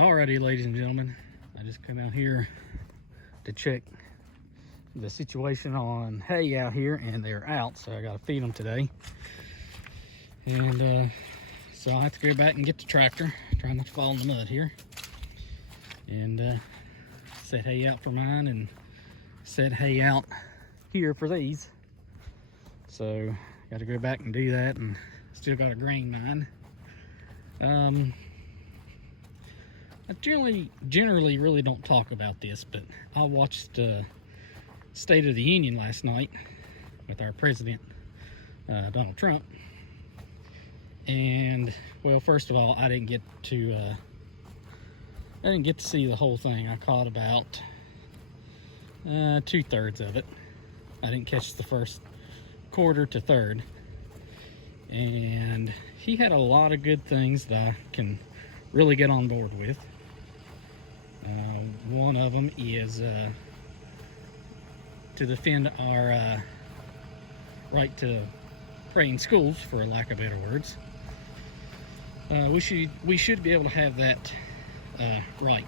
Alrighty, ladies and gentlemen, I just come out here to check the situation on hay out here, and they're out, so I gotta feed them today. And so I have to go back and get the tractor, trying not to fall in the mud here, and set hay out for mine and set hay out here for these. So got to go back and do that, and still got a grain mine. I generally really don't talk about this, but I watched State of the Union last night with our president, Donald Trump. And well, first of all, I didn't get to see the whole thing. I caught about 2/3 of it. I didn't catch the first quarter to third. And he had a lot of good things that I can really get on board with. One of them is to defend our right to pray in schools, for lack of better words. We should be able to have that right.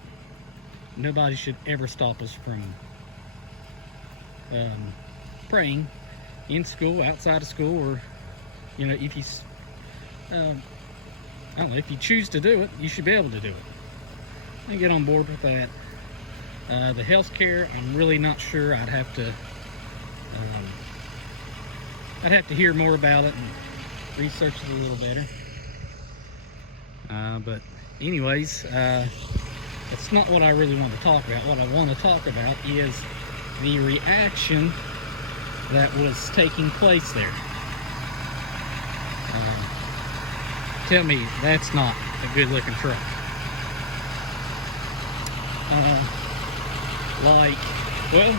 Nobody should ever stop us from praying in school, outside of school, or if you I don't know, if you choose to do it, you should be able to do it. I get on board with that. The health care, I'm really not sure. I'd have to hear more about it and research it a little better. But anyways, that's not what I really want to talk about. What I want to talk about is the reaction that was taking place there. Tell me that's not a good looking truck. Well,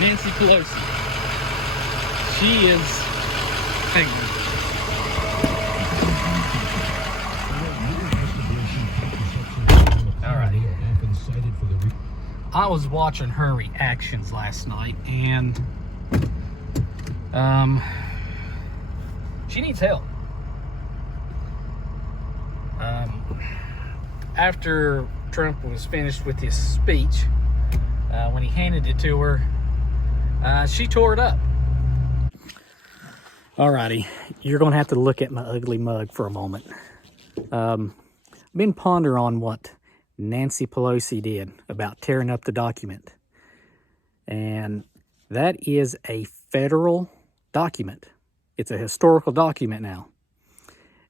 Nancy Pelosi, she is, hang on. All right. I was watching her reactions last night, and she needs help. After Trump was finished with his speech, when he handed it to her, she tore it up. Alrighty, you're gonna have to look at my ugly mug for a moment. I've been pondering on what Nancy Pelosi did about tearing up the document. And that is a federal document. It's a historical document now.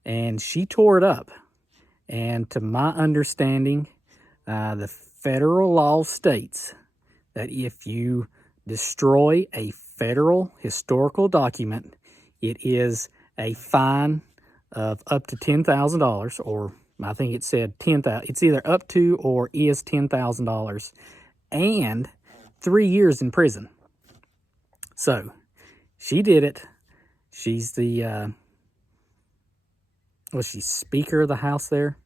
And she tore it up. And to my understanding, the federal law states that if you destroy a federal historical document, it is a fine of up to $10,000, or I think it said $10,000. It's either up to or is $10,000, and 3 years in prison. So she did it. She's the she's Speaker of the House there,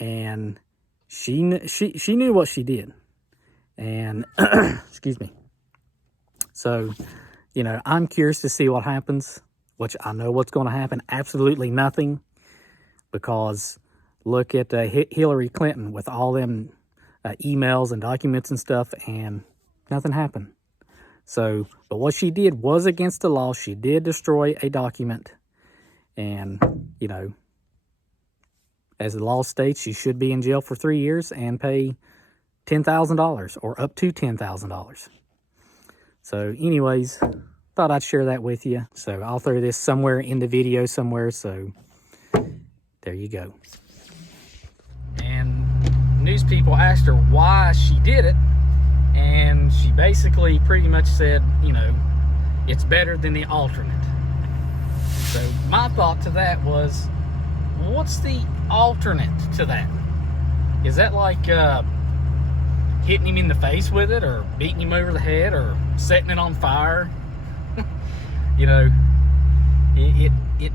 and she knew what she did, and excuse me. So, I'm curious to see what happens, which I know what's going to happen. Absolutely nothing, because look at Hillary Clinton with all them emails and documents and stuff, and nothing happened. So, but what she did was against the law. She did destroy a document. And, as the law states, she should be in jail for 3 years and pay $10,000 or up to $10,000. So anyways, thought I'd share that with you. So I'll throw this somewhere in the video somewhere. So there you go. And news people asked her why she did it. And she basically pretty much said, it's better than the alternate. So my thought to that was, what's the alternate to that? Is that like hitting him in the face with it, or beating him over the head, or setting it on fire? It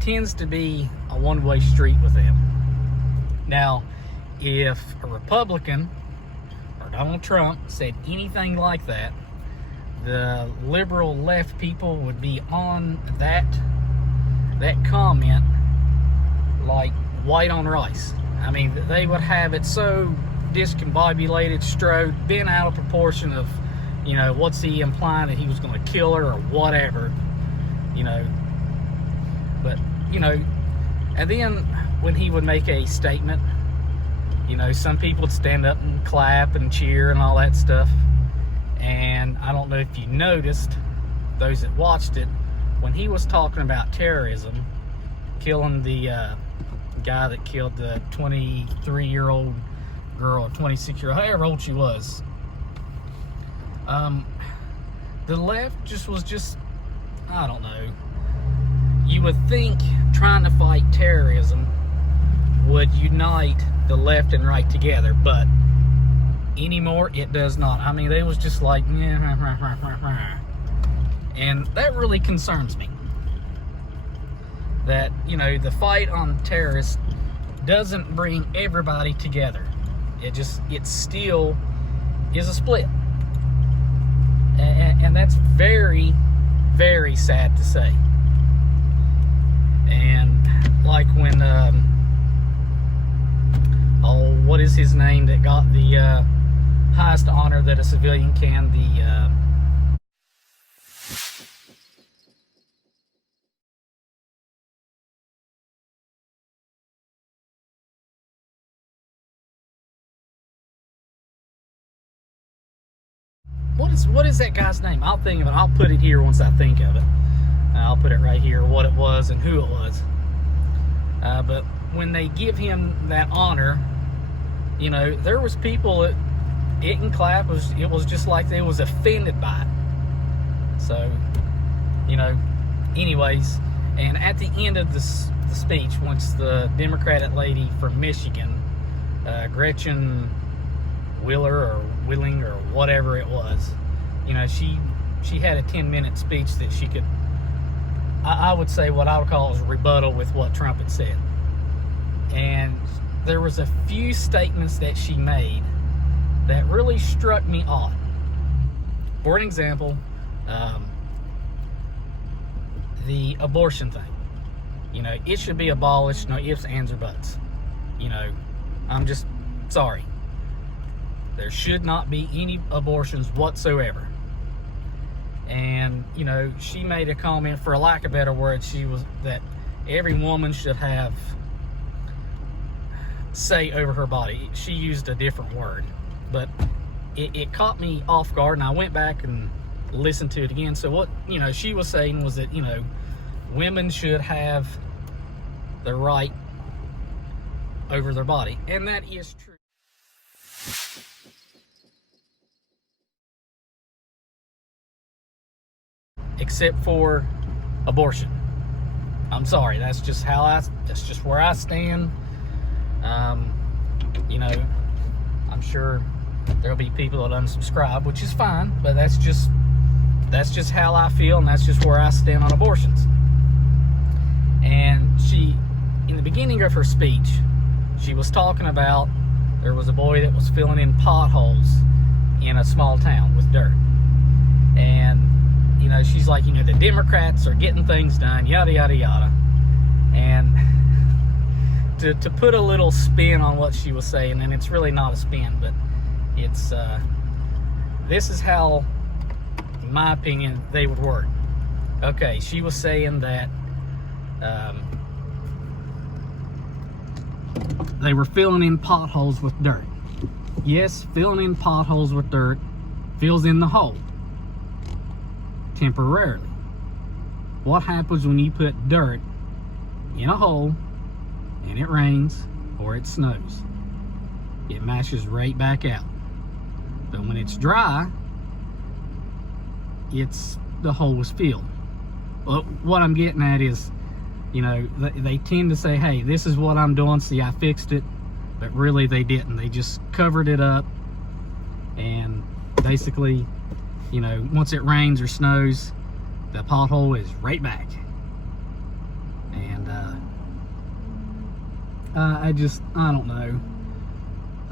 tends to be a one-way street with them. Now, if a Republican or Donald Trump said anything like that, the liberal left people would be on that comment like white on rice. I mean, they would have it so discombobulated, strode, bent out of proportion of, you know, what's he implying, that he was going to kill her or whatever, you know. But, you know, and then when he would make a statement, you know, some people would stand up and clap and cheer and all that stuff. And I don't know if you noticed, those that watched it, when he was talking about terrorism, killing the guy that killed the 23-year-old girl, or 26-year-old, however old she was, the left was just, I don't know. You would think trying to fight terrorism would unite the left and right together, but anymore it does not. I mean, they was just like, and that really concerns me. That, you know, the fight on terrorists doesn't bring everybody together. It still is a split. And that's very, very sad to say. And like when, what is his name that got the highest honor that a civilian can, what is that guy's name? I'll think of it. I'll put it here once I think of it. I'll put it right here, what it was and who it was. But when they give him that honor, you know, there was people that didn't clap. It was just like they was offended by it. So, you know, anyways, and at the end of the speech, once the Democratic lady from Michigan, Gretchen Willer or Willing or whatever it was, you know, she had a 10-minute speech that she could, I would say what I would call is rebuttal with what Trump had said. And there was a few statements that she made that really struck me odd. For an example, the abortion thing. You know, it should be abolished, no ifs, ands, or buts. You know, I'm just sorry. There should not be any abortions whatsoever. And, you know, she made a comment, for lack of better words, that every woman should have say over her body. She used a different word, but it caught me off guard, and I went back and listened to it again. So what, you know, she was saying was that, you know, women should have the right over their body, and that is true. Except for abortion. I'm sorry, that's just where I stand. You know, I'm sure there'll be people that unsubscribe, which is fine, but that's just how I feel, and that's just where I stand on abortions. And she, in the beginning of her speech, she was talking about there was a boy that was filling in potholes in a small town with dirt. And, you know, she's like, you know, the Democrats are getting things done, yada, yada, yada. And to put a little spin on what she was saying, and it's really not a spin, but it's, this is how, in my opinion, they would work. Okay, she was saying that they were filling in potholes with dirt. Yes, filling in potholes with dirt fills in the hole temporarily. What happens when you put dirt in a hole and it rains or it snows? It mashes right back out. But when it's dry, the hole was filled. Well, what I'm getting at is, you know, they tend to say, hey, this is what I'm doing, see, I fixed it. But really they didn't. They just covered it up, and basically, you know, once it rains or snows, the pothole is right back. And I don't know.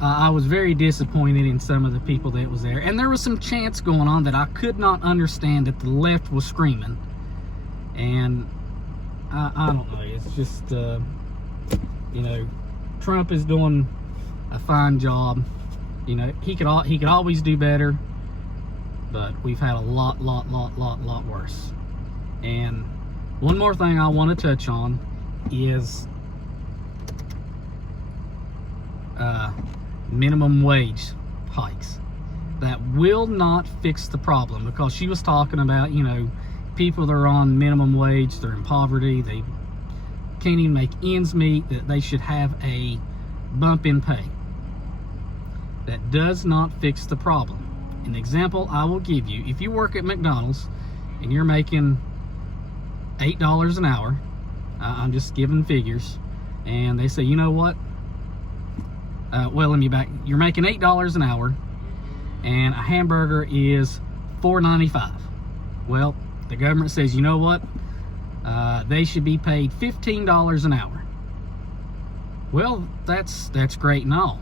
I was very disappointed in some of the people that was there, and there was some chants going on that I could not understand that the left was screaming. And I don't know. It's just, you know, Trump is doing a fine job. You know, he could always do better, but we've had a lot worse. And one more thing I want to touch on is minimum wage hikes. That will not fix the problem, because she was talking about, you know, people that are on minimum wage, they're in poverty, they can't even make ends meet, that they should have a bump in pay. That does not fix the problem. An example I will give you: if you work at McDonald's and you're making $8 an hour, I'm just giving figures, and they say, you know what, well, let me back, you're making $8 an hour and a hamburger is $4.95. Well, the government says, you know what, they should be paid $15 an hour. Well, that's great and all,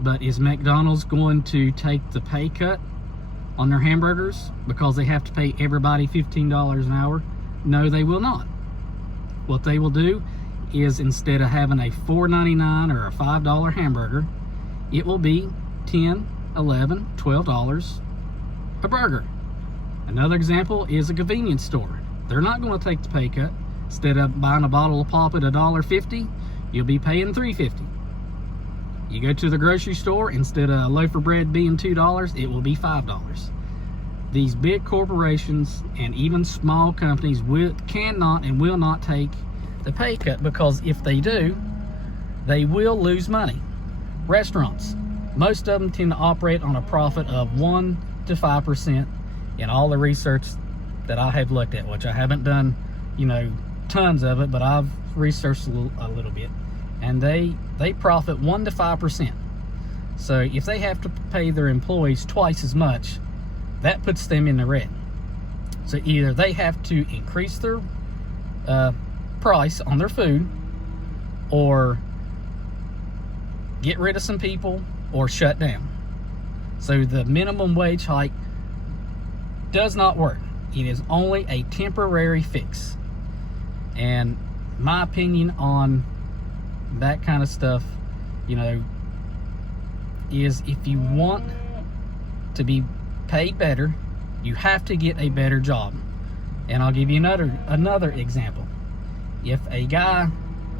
but is McDonald's going to take the pay cut on their hamburgers because they have to pay everybody $15 an hour? No, they will not. What they will do is, instead of having a $4.99 or a $5 hamburger, it will be $10, $11, $12 a burger. Another example is a convenience store. They're not going to take the pay cut. Instead of buying a bottle of pop at $1.50, you'll be paying $3.50. You go to the grocery store, instead of a loaf of bread being $2, it will be $5. These big corporations and even small companies cannot and will not take the pay cut, because if they do, they will lose money. Restaurants, most of them tend to operate on a profit of 1 to 5% in all the research that I have looked at, which I haven't done, you know, tons of it, but I've researched a little bit, and they profit 1 to 5%. So if they have to pay their employees twice as much, that puts them in the red. So either they have to increase their price on their food, or get rid of some people, or shut down. So the minimum wage hike does not work. It is only a temporary fix. And my opinion on that kind of stuff, you know, is if you want to be paid better, you have to get a better job. And I'll give you another example. If a guy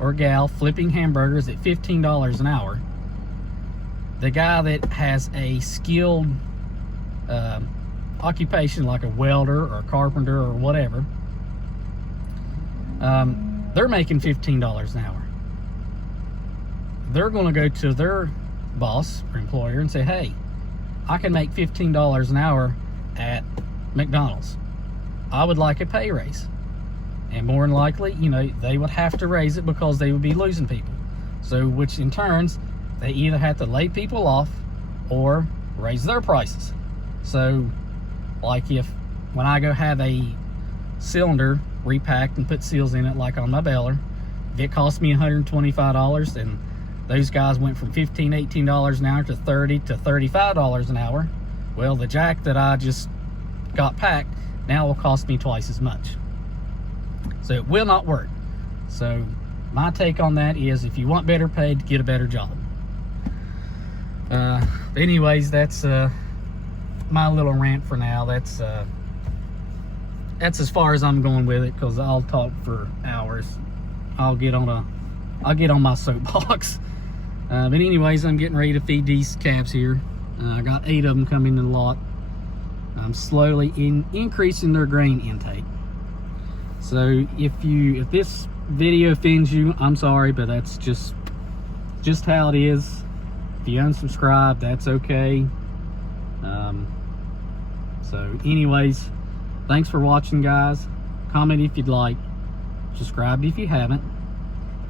or gal flipping hamburgers at $15 an hour, the guy that has a skilled occupation like a welder or a carpenter or whatever, they're making $15 an hour. They're going to go to their boss or employer and say, hey, I can make $15 an hour at McDonald's. I would like a pay raise. And more than likely, you know, they would have to raise it because they would be losing people. So, which in turns, they either have to lay people off or raise their prices. So, like when I go have a cylinder repacked and put seals in it, like on my baler, if it cost me $125, and those guys went from $15, $18 an hour to $30 to $35 an hour, well, the jack that I just got packed now will cost me twice as much. So it will not work. So my take on that is, if you want better paid, get a better job. Anyways, that's my little rant for now. That's as far as I'm going with it, because I'll talk for hours. I'll get on my soapbox. But anyways, I'm getting ready to feed these calves here. I got 8 of them coming in the lot. I'm slowly increasing their grain intake. So if this video offends you, I'm sorry, but that's just how it is. If you unsubscribe, that's okay. So anyways, thanks for watching, guys. Comment if you'd like, subscribe if you haven't,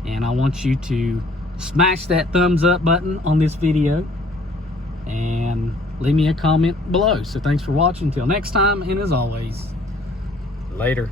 and I want you to smash that thumbs up button on this video and leave me a comment below. So thanks for watching. Until next time, and as always, later.